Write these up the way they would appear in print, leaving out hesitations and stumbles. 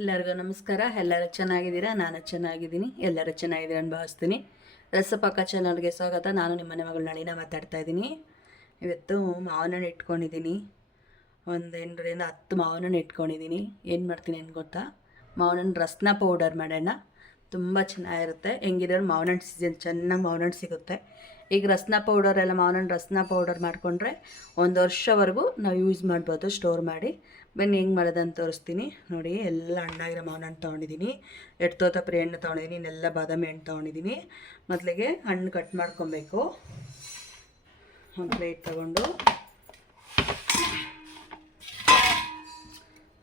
ಎಲ್ಲರಿಗೂ ನಮಸ್ಕಾರ. ಎಲ್ಲರೂ ಚೆನ್ನಾಗಿದ್ದೀರಾ? ನಾನು ಚೆನ್ನಾಗಿದ್ದೀನಿ. ಎಲ್ಲರೂ ಚೆನ್ನಾಗಿದ್ದೀರಾ ಅಂತ ಭಾವಿಸ್ತೀನಿ. ರಸಪಾಕ ಚಾನಲ್ಗೆ ಸ್ವಾಗತ. ನಾನು ನಿಮ್ಮ ಮನೆ ಮಗಳು ನಳಿನ ಮಾತಾಡ್ತಾ ಇದ್ದೀನಿ. ಇವತ್ತು ಮಾವಿನ ಹಣ್ಣು ಇಟ್ಕೊಂಡಿದ್ದೀನಿ. ಒಂದು 8ರಿಂದ 10 ಮಾವಿನ ಹಣ್ಣು ಇಟ್ಕೊಂಡಿದ್ದೀನಿ. ಏನು ಮಾಡ್ತೀನಿ ಅಂತ ಗೊತ್ತಾ? ಮಾವಿನ ಹಣ್ಣು ರಸನ ಪೌಡರ್ ಮಾಡೋಣ. ತುಂಬ ಚೆನ್ನಾಗಿರುತ್ತೆ. ಹೆಂಗಿದ್ರೆ ಮಾವಿನ ಹಣ್ಣು ಸೀಸನ್, ಚೆನ್ನಾಗಿ ಮಾವಿನ ಹಣ್ಣು ಸಿಗುತ್ತೆ. ಈಗ ರಸನ ಪೌಡರ್ ಎಲ್ಲ ಮಾವಿನ ಹಣ್ಣು ರಸನ ಪೌಡರ್ ಮಾಡಿಕೊಂಡ್ರೆ 1 ವರ್ಷವರೆಗೂ ನಾವು ಯೂಸ್ ಮಾಡ್ಬೋದು, ಸ್ಟೋರ್ ಮಾಡಿ. ಬನ್ನಿ ಹೆಂಗೆ ಮಾಡೋದಂತ ತೋರಿಸ್ತೀನಿ. ನೋಡಿ, ಎಲ್ಲ ಹಣ್ಣಾಗಿರೋ ಮಾವಿನ ಹಣ್ಣು ತೊಗೊಂಡಿದ್ದೀನಿ. 2 ತೋತಾಪುರಿ ಹಣ್ಣು ತೊಗೊಂಡಿದ್ದೀನಿ. ಇನ್ನೆಲ್ಲ ಬಾದಾಮಿ ಹಣ್ಣು ತೊಗೊಂಡಿದ್ದೀನಿ. ಮೊದಲಿಗೆ ಹಣ್ಣು ಕಟ್ ಮಾಡ್ಕೊಬೇಕು. ಒಂದು ಪ್ಲೇಟ್ ತಗೊಂಡು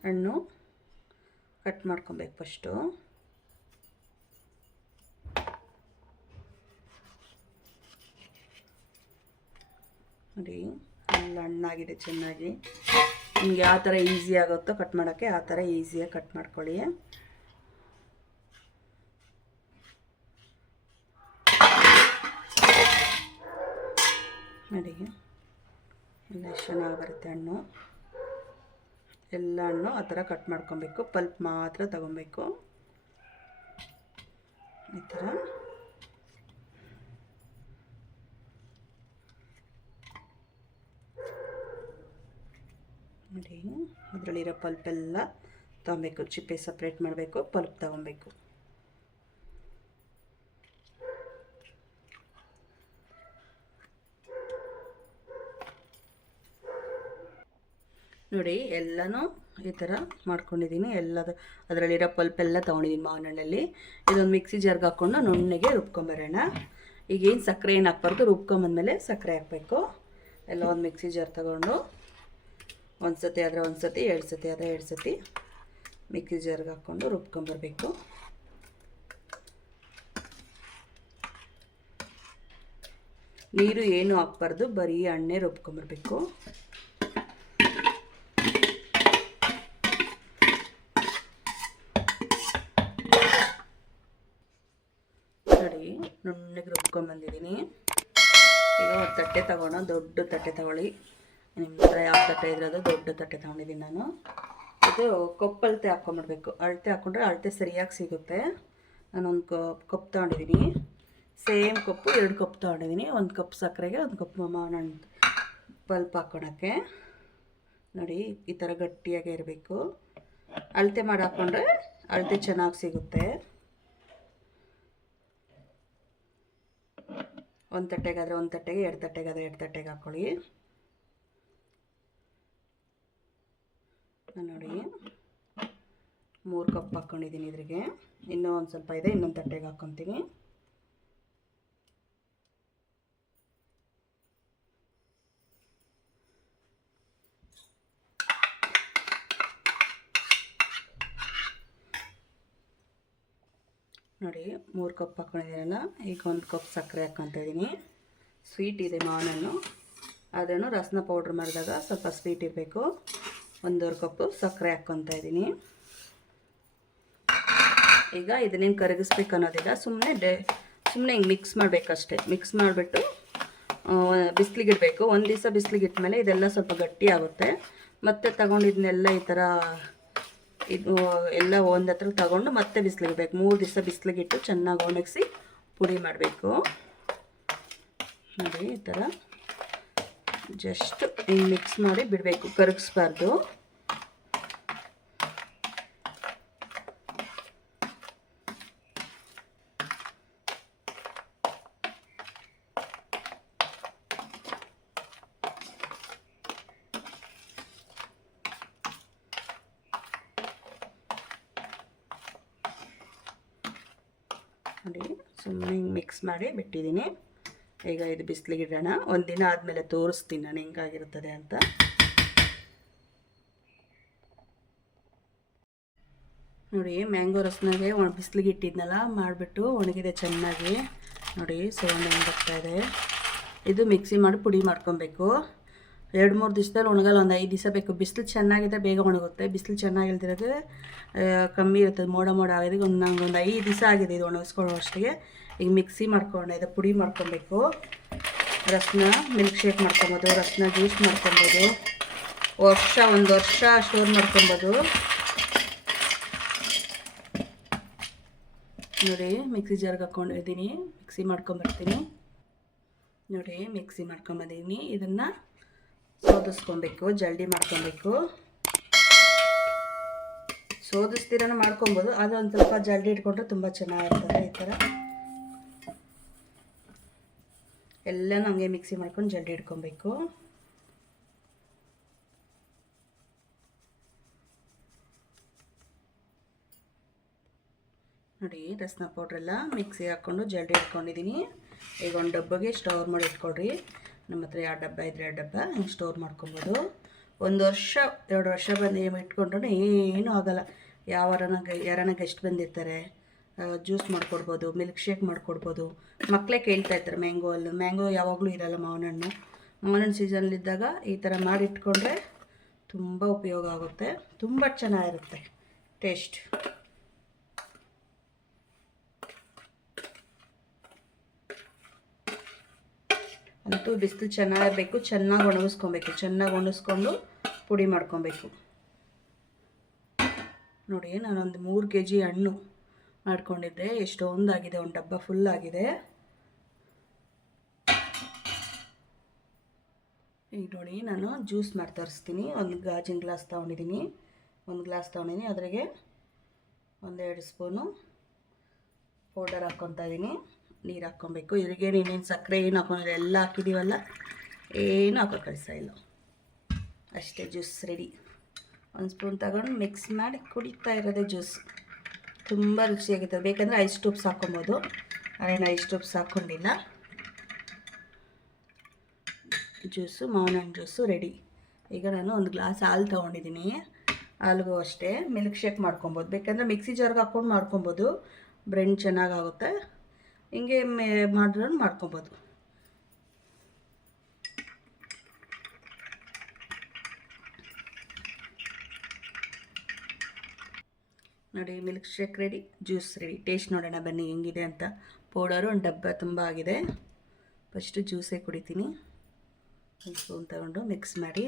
ಹಣ್ಣು ಕಟ್ ಮಾಡ್ಕೊಬೇಕು ಫಸ್ಟು. ನೋಡಿ, ಎಲ್ಲ ಹಣ್ಣಾಗಿದೆ ಚೆನ್ನಾಗಿ. ನಿಮ್ಗೆ ಯಾವ ಥರ ಈಸಿ ಆಗುತ್ತೋ ಕಟ್ ಮಾಡೋಕ್ಕೆ ಆ ಥರ ಈಸಿಯಾಗಿ ಕಟ್ ಮಾಡ್ಕೊಳ್ಳಿ. ನೋಡಿ, ಎಲ್ಲ ಚೆನ್ನಾಗಿ ಬರುತ್ತೆ ಹಣ್ಣು. ಎಲ್ಲ ಹಣ್ಣು ಆ ಥರ ಕಟ್ ಮಾಡ್ಕೊಬೇಕು. ಪಲ್ಪ್ ಮಾತ್ರ ತಗೊಬೇಕು. ಈ ಥರ ನೋಡಿ, ಅದರಲ್ಲಿರೋ ಪಲ್ಪೆಲ್ಲ ತೊಗೊಬೇಕು. ಚಿಪ್ಪೆ ಸಪ್ರೇಟ್ ಮಾಡಬೇಕು, ಪಲ್ಪ್ ತೊಗೊಬೇಕು. ನೋಡಿ, ಎಲ್ಲನೂ ಈ ಥರ ಮಾಡ್ಕೊಂಡಿದ್ದೀನಿ. ಅದರಲ್ಲಿರೋ ಪಲ್ಪೆಲ್ಲ ತೊಗೊಂಡಿದ್ದೀನಿ ಮಾವಿನ ಹಣ್ಣಲ್ಲಿ. ಇದೊಂದು ಮಿಕ್ಸಿ ಜಾರ್ಗೆ ಹಾಕ್ಕೊಂಡು ನುಣ್ಣಗೆ ರುಬ್ಕೊಂಬರೋಣ. ಈಗೇನು ಸಕ್ಕರೆ ಏನು ಹಾಕ್ಬಾರ್ದು, ರುಬ್ಕೊಂಬಂದಮೇಲೆ ಸಕ್ಕರೆ ಹಾಕಬೇಕು. ಎಲ್ಲ ಒಂದು ಮಿಕ್ಸಿ ಜಾರ್ ತಗೊಂಡು ಒಂದು ಸತಿ ಆದರೆ ಒಂದು ಸತಿ, 2 ಸತಿ ಆದರೆ 2 ಸತಿ ಮಿಕ್ಸಿ ಜಾರ್ಗೆ ಹಾಕ್ಕೊಂಡು ರುಬ್ಕೊಂಬರ್ಬೇಕು. ನೀರು ಏನು ಹಾಕ್ಬಾರ್ದು, ಬರೀ ಹಣ್ಣೆ ರುಬ್ಕೊಂಬರ್ಬೇಕು. ನೋಡಿ, ನುಣ್ಣಗೆ ರುಬ್ಕೊಂಬಂದಿದ್ದೀನಿ. ಈಗ ಒಂದು ತಟ್ಟೆ ತಗೋಣ. ದೊಡ್ಡ ತಟ್ಟೆ ತಗೊಳ್ಳಿ. ನಿಮ್ಮ ಹತ್ರ ಯಾವ ತಟ್ಟೆ ಇರೋದು, ದೊಡ್ಡ ತಟ್ಟೆ ತೊಗೊಂಡಿದ್ದೀನಿ ನಾನು. ಇದು ಕಪ್ ಅಳತೆ ಹಾಕ್ಕೊಂಬಿಡ್ಬೇಕು. ಅಳತೆ ಹಾಕ್ಕೊಂಡ್ರೆ ಅಳತೆ ಸರಿಯಾಗಿ ಸಿಗುತ್ತೆ. ನಾನೊಂದು ಕಪ್ ತೊಗೊಂಡಿದ್ದೀನಿ. ಸೇಮ್ ಕಪ್ಪು 2 ಕಪ್ ತೊಗೊಂಡಿದ್ದೀನಿ. 1 ಕಪ್ ಸಕ್ಕರೆಗೆ 1 ಕಪ್ ಮಾವಿನ ಹಣ್ಣು ಪಲ್ಪ್ ಹಾಕ್ಕೊಳಕ್ಕೆ. ನೋಡಿ, ಈ ಥರ ಗಟ್ಟಿಯಾಗಿ ಇರಬೇಕು. ಅಳತೆ ಮಾಡಿ ಹಾಕ್ಕೊಂಡ್ರೆ ಅಳತೆ ಚೆನ್ನಾಗಿ ಸಿಗುತ್ತೆ. 1 ತಟ್ಟೆಗಾದರೆ 1 ತಟ್ಟೆಗೆ, 2 ತಟ್ಟೆಗಾದರೆ 2 ತಟ್ಟೆಗೆ ಹಾಕ್ಕೊಳ್ಳಿ. ನೋಡಿ, 3 ಕಪ್ ಹಾಕ್ಕೊಂಡಿದ್ದೀನಿ. ಇದ್ರಿಗೆ ಇನ್ನೂ ಒಂದು ಸ್ವಲ್ಪ ಇದೆ, ಇನ್ನೊಂದು ತಟ್ಟೆಗೆ ಹಾಕ್ಕೊತೀನಿ. ನೋಡಿ, 3 ಕಪ್ ಹಾಕ್ಕೊಂಡಿದ್ದೀನಲ್ಲ. ಈಗ 1 ಕಪ್ ಸಕ್ಕರೆ ಹಾಕ್ಕೊತಾ ಇದ್ದೀನಿ. ಸ್ವೀಟ್ ಇದೆ ಮಾವಿನ ಹಣ್ಣು, ಆದ್ರೂ ರಸನ ಪೌಡ್ರ್ ಮಾಡಿದಾಗ ಸ್ವಲ್ಪ ಸ್ವೀಟ್ ಇರಬೇಕು. 1.5 ಕಪ್ಪು ಸಕ್ಕರೆ ಹಾಕ್ಕೊತಾ ಇದ್ದೀನಿ. ಈಗ ಇದನ್ನೇನು ಕರಗಿಸ್ಬೇಕು ಅನ್ನೋದಿಲ್ಲ, ಸುಮ್ಮನೆ ಹಿಂಗೆ ಮಿಕ್ಸ್ ಮಾಡಬೇಕಷ್ಟೇ. ಮಿಕ್ಸ್ ಮಾಡಿಬಿಟ್ಟು ಬಿಸಿಲಿಗಿಡಬೇಕು. 1 ದಿವಸ ಬಿಸಿಲಿಗಿಟ್ಮೇಲೆ ಇದೆಲ್ಲ ಸ್ವಲ್ಪ ಗಟ್ಟಿ ಆಗುತ್ತೆ. ಮತ್ತೆ ತಗೊಂಡಿದ್ದನ್ನೆಲ್ಲ ಈ ಥರ ಇದು ಎಲ್ಲ ಒಂದು ಹತ್ರ ತಗೊಂಡು ಮತ್ತೆ ಬಿಸಿಲಿಗಿಡಬೇಕು. 3 ದಿವಸ ಬಿಸಿಲಿಗಿಟ್ಟು ಚೆನ್ನಾಗಿ ಒಣಗಿಸಿ ಪುಡಿ ಮಾಡಬೇಕು. ನೋಡಿ, ಈ ಥರ ಜಸ್ಟ್ ಹಿಂಗೆ ಮಿಕ್ಸ್ ಮಾಡಿ ಬಿಡಬೇಕು, ಕರಗಿಸ್ಬಾರ್ದು. ನೋಡಿ, ಸುಮ್ಮನೆ ಹಿಂಗೆ ಮಿಕ್ಸ್ ಮಾಡಿ ಬಿಟ್ಟಿದ್ದೀನಿ. ಈಗ ಇದು ಬಿಸಿಲಿಗಿಡೋಣ. 1 ದಿನ ಆದಮೇಲೆ ತೋರಿಸ್ತೀನಿ ನಾನು ಹೆಂಗಾಗಿರ್ತದೆ ಅಂತ. ನೋಡಿ, ಮ್ಯಾಂಗೋ ರಸನಾಗೆ ಬಿಸಿಲಿಗೆ ಇಟ್ಟಿದ್ನಲ್ಲ, ಮಾಡಿಬಿಟ್ಟು ಒಣಗಿದೆ ಚೆನ್ನಾಗಿ. ನೋಡಿ, ಸೌಂಡ್ ಹೆಂಗೆ ಬರ್ತಾಯಿದೆ. ಇದು ಮಿಕ್ಸಿ ಮಾಡಿ ಪುಡಿ ಮಾಡ್ಕೊಬೇಕು. 2-3 ದಿವಸದಲ್ಲಿ ಒಣಗಲ್ಲ, ಒಂದು 5 ದಿವಸ ಬೇಕು. ಬಿಸಿಲು ಚೆನ್ನಾಗಿದ್ದರೆ ಬೇಗ ಒಣಗುತ್ತೆ. ಬಿಸಿಲು ಚೆನ್ನಾಗಿಲ್ದಿರೋದು ಕಮ್ಮಿ ಇರ್ತದೆ, ಮೋಡ ಆಗಿದೆ. ನಂಗೆ ಒಂದು 5 ದಿವಸ ಆಗಿದೆ ಇದು ಒಣಗಿಸ್ಕೊಳ್ಳೋ ಅಷ್ಟಿಗೆ. ಈಗ ಮಿಕ್ಸಿ ಮಾಡ್ಕೊಂಡು ಇದು ಪುಡಿ ಮಾಡ್ಕೊಬೇಕು. ರಸನ ಮಿಲ್ಕ್ ಶೇಕ್ ಮಾಡ್ಕೊಬೋದು, ರಸನ ಜ್ಯೂಸ್ ಮಾಡ್ಕೊಬೋದು. 1 ವರ್ಷ ಸ್ಟೋರ್ ಮಾಡ್ಕೊಬೋದು. ನೋಡಿ ಮಿಕ್ಸಿ ಜಾರ್ಗೆ ಹಾಕ್ಕೊಂಡಿದ್ದೀನಿ, ಮಿಕ್ಸಿ ಮಾಡ್ಕೊಂಬರ್ತೀನಿ. ನೋಡಿ ಮಿಕ್ಸಿ ಮಾಡ್ಕೊಂಬಂದಿದ್ದೀನಿ. ಇದನ್ನು ಸೋದಿಸ್ಕೊಬೇಕು, ಜಲ್ದಿ ಮಾಡ್ಕೊಬೇಕು. ಸೋದಿಸ್ತೀರನೂ ಮಾಡ್ಕೊಬೋದು, ಅದು ಒಂದು ಸ್ವಲ್ಪ ಜಲ್ದಿ ಇಟ್ಕೊಂಡ್ರೆ ತುಂಬ ಚೆನ್ನಾಗಿರ್ತದೆ. ಈ ಥರ ಎಲ್ಲ ನಮಗೆ ಮಿಕ್ಸಿ ಮಾಡ್ಕೊಂಡು ಜಲ್ದಿ ಇಟ್ಕೊಬೇಕು. ನೋಡಿ ರಸ್ನ ಪೌಡ್ರೆಲ್ಲ ಮಿಕ್ಸಿಗೆ ಹಾಕ್ಕೊಂಡು ಜಲ್ದಿ ಇಟ್ಕೊಂಡಿದ್ದೀನಿ. ಈಗ ಒಂದು ಡಬ್ಬಗೆ ಸ್ಟೋರ್ ಮಾಡಿ ಇಟ್ಕೊಳ್ರಿ. ನಮ್ಮ ಹತ್ರ 2 ಡಬ್ಬ ಇದ್ದರೆ 2 ಡಬ್ಬ ಹಿಂಗೆ ಸ್ಟೋರ್ ಮಾಡ್ಕೊಬೋದು. 1 ವರ್ಷ 2 ವರ್ಷ ಬಂದು ಇಟ್ಕೊಂಡ್ರೂ ಏನೂ ಆಗೋಲ್ಲ. ಯಾರನ್ನ ಗೆಸ್ಟ್ ಬಂದಿರ್ತಾರೆ, ಜ್ಯೂಸ್ ಮಾಡಿಕೊಡ್ಬೋದು, ಮಿಲ್ಕ್ ಶೇಕ್ ಮಾಡಿಕೊಡ್ಬೋದು. ಮಕ್ಕಳೇ ಕೇಳ್ತಾ ಇರ್ತಾರೆ ಮ್ಯಾಂಗೋ ಯಾವಾಗಲೂ ಇರೋಲ್ಲ. ಮಾವಿನ ಸೀಸನ್ಲಿದ್ದಾಗ ಈ ಥರ ಮಾಡಿಟ್ಕೊಂಡ್ರೆ ತುಂಬ ಉಪಯೋಗ ಆಗುತ್ತೆ, ತುಂಬ ಚೆನ್ನಾಗಿರುತ್ತೆ ಟೇಸ್ಟ್. ಅಂತೂ ಬಿಸಿಲು ಚೆನ್ನಾಗಿರಬೇಕು, ಚೆನ್ನಾಗಿ ಒಣಗಿಸ್ಕೊಬೇಕು. ಚೆನ್ನಾಗಿ ಒಣಗಿಸ್ಕೊಂಡು ಪುಡಿ ಮಾಡ್ಕೊಬೇಕು. ನೋಡಿ ನಾನೊಂದು 3 kg ಹಣ್ಣು ಮಾಡ್ಕೊಂಡಿದ್ದೆ. ಎಷ್ಟೊಂದಾಗಿದೆ, ಒಂದು ಡಬ್ಬ ಫುಲ್ ಆಗಿದೆ. ಈಗ ನೋಡಿ ನಾನು ಜ್ಯೂಸ್ ಮಾಡಿ ತರಿಸ್ತೀನಿ. ಒಂದು ಗಾಜಿನ ಗ್ಲಾಸ್ ತೊಗೊಂಡಿದ್ದೀನಿ, ಅದ್ರಾಗೆ 1-2 ಸ್ಪೂನು ಪೌಡರ್ ಹಾಕ್ಕೊತಾ ಇದ್ದೀನಿ. ನೀರು ಹಾಕ್ಕೊಬೇಕು. ಇದ್ರಿಗೆ ನೀನೇನು ಸಕ್ಕರೆ ಏನು ಹಾಕೊಂಡಿಲ್ಲ, ಎಲ್ಲ ಹಾಕಿದ್ದೀವಲ್ಲ, ಏನು ಹಾಕೋ ಕೆಲಸ ಇಲ್ಲ. ಅಷ್ಟೇ, ಜ್ಯೂಸ್ ರೆಡಿ. 1 ಸ್ಪೂನ್ ತಗೊಂಡು ಮಿಕ್ಸ್ ಮಾಡಿ ಕುಡಿತಾ ಇರೋದೇ ಜ್ಯೂಸ್. ತುಂಬ ರುಚಿಯಾಗಿರ್ತದೆ. ಬೇಕಂದರೆ ಐಸ್ ಟ್ಯೂಬ್ಸ್ ಹಾಕ್ಕೊಬೋದು, ನಾನೇನು ಐಸ್ ಟ್ಯೂಬ್ಸ್ ಹಾಕ್ಕೊಂಡಿಲ್ಲ. ಜ್ಯೂಸು, ಮಾವಿನ ಹಣ್ಣು ಜ್ಯೂಸು ರೆಡಿ. ಈಗ ನಾನು 1 ಗ್ಲಾಸ್ ಹಾಲು ತೊಗೊಂಡಿದ್ದೀನಿ. ಹಾಲಿಗೂ ಅಷ್ಟೇ ಮಿಲ್ಕ್ ಶೇಕ್ ಮಾಡ್ಕೊಬೋದು. ಬೇಕಂದರೆ ಮಿಕ್ಸಿ ಜಾರ್ಗೆ ಹಾಕ್ಕೊಂಡು ಮಾಡ್ಕೊಬೋದು, ಬ್ರೆಂಡ್ ಚೆನ್ನಾಗಾಗುತ್ತೆ. ಹಿಂಗೆ ಮಾಡಿದ್ರೂ ಮಾಡ್ಕೊಬೋದು. ನೋಡಿ milk shake ready, juice ready. Taste ನೋಡೋಣ ಬನ್ನಿ ಹೆಂಗಿದೆ ಅಂತ. ಪೌಡರು 1 ಡಬ್ಬ ತುಂಬ ಆಗಿದೆ. ಫಸ್ಟು ಜ್ಯೂಸೇ ಕುಡಿತೀನಿ. 1 ಸ್ಪೂನ್ ತಗೊಂಡು ಮಿಕ್ಸ್ ಮಾಡಿ.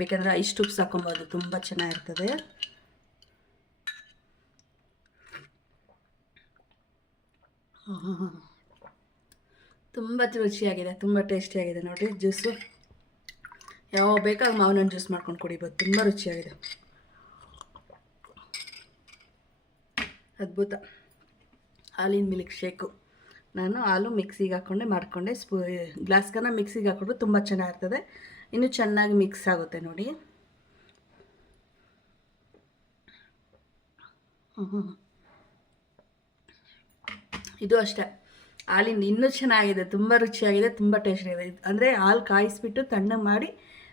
ಬೇಕಂದರೆ ಐಸ್ ಟ್ಯೂಬ್ಸ್ ಹಾಕೊಬೋದು, ತುಂಬ ಚೆನ್ನಾಗಿರ್ತದೆ. ತುಂಬ ರುಚಿಯಾಗಿದೆ, ತುಂಬ ಟೇಸ್ಟಿಯಾಗಿದೆ. ನೋಡಿ ಜ್ಯೂಸು ಯಾವ ಬೇಕಾಗ ಮಾವಿನ ಹಣ್ಣು ಜ್ಯೂಸ್ ಮಾಡ್ಕೊಂಡು ಕುಡಿಬೋದು, ತುಂಬ ರುಚಿಯಾಗಿದೆ. ಅದ್ಭುತ. ಹಾಲಿನ ಮಿಲ್ಕ್ ಶೇಕು. ನಾನು ಹಾಲು ಮಿಕ್ಸಿಗೆ ಮಾಡ್ಕೊಂಡೆ. ಗ್ಲಾಸ್ಗನ್ನ ಮಿಕ್ಸಿಗೆ ಹಾಕೊಂಡ್ರೆ ತುಂಬ ಚೆನ್ನಾಗಿರ್ತದೆ, ಇನ್ನೂ ಚೆನ್ನಾಗಿ ಮಿಕ್ಸ್ ಆಗುತ್ತೆ. ನೋಡಿ ಇದು ಅಷ್ಟೇ, ಹಾಲಿಂದ ಇನ್ನೂ ಚೆನ್ನಾಗಿದೆ, ತುಂಬ ರುಚಿಯಾಗಿದೆ, ತುಂಬ ಟೇಸ್ಟಿಯಾಗಿದೆ. ಅಂದರೆ ಹಾಲು ಕಾಯಿಸ್ಬಿಟ್ಟು ತಣ್ಣಗೆ ಮಾಡಿ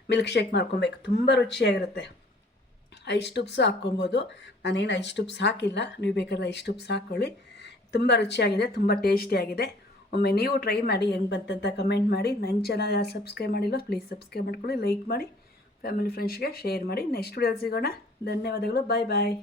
ಮಿಲ್ಕ್ ಶೇಕ್ ಮಾಡ್ಕೊಬೇಕು, ತುಂಬ ರುಚಿಯಾಗಿರುತ್ತೆ. ಐಸ್ ಟ್ಯೂಬ್ಸು ಹಾಕ್ಕೊಬೋದು, ನಾನೇನು ಐಸ್ ಟ್ಯೂಬ್ಸ್ ಹಾಕಿಲ್ಲ, ನೀವು ಬೇಕಾದ್ರೆ ಐಸ್ ಟ್ಯೂಬ್ಸ್ ಹಾಕ್ಕೊಳ್ಳಿ. ತುಂಬ ರುಚಿಯಾಗಿದೆ, ತುಂಬ ಟೇಸ್ಟಿಯಾಗಿದೆ. ಒಮ್ಮೆ ನೀವು ಟ್ರೈ ಮಾಡಿ, ಹೆಂಗೆ ಬಂತಂತ ಕಮೆಂಟ್ ಮಾಡಿ. ನನ್ನ ಚಾನಲ್ ಯಾರು ಸಬ್ಸ್ಕ್ರೈಬ್ ಮಾಡಿಲ್ಲ ಪ್ಲೀಸ್ ಸಬ್ಸ್ಕ್ರೈಬ್ ಮಾಡ್ಕೊಳ್ಳಿ, ಲೈಕ್ ಮಾಡಿ, ಫ್ಯಾಮಿಲಿ ಫ್ರೆಂಡ್ಸ್ಗೆ ಶೇರ್ ಮಾಡಿ. ನೆಕ್ಸ್ಟ್ ವಿಡಿಯೋಲಿ ಸಿಗೋಣ. ಧನ್ಯವಾದಗಳು. ಬಾಯ್ ಬಾಯ್.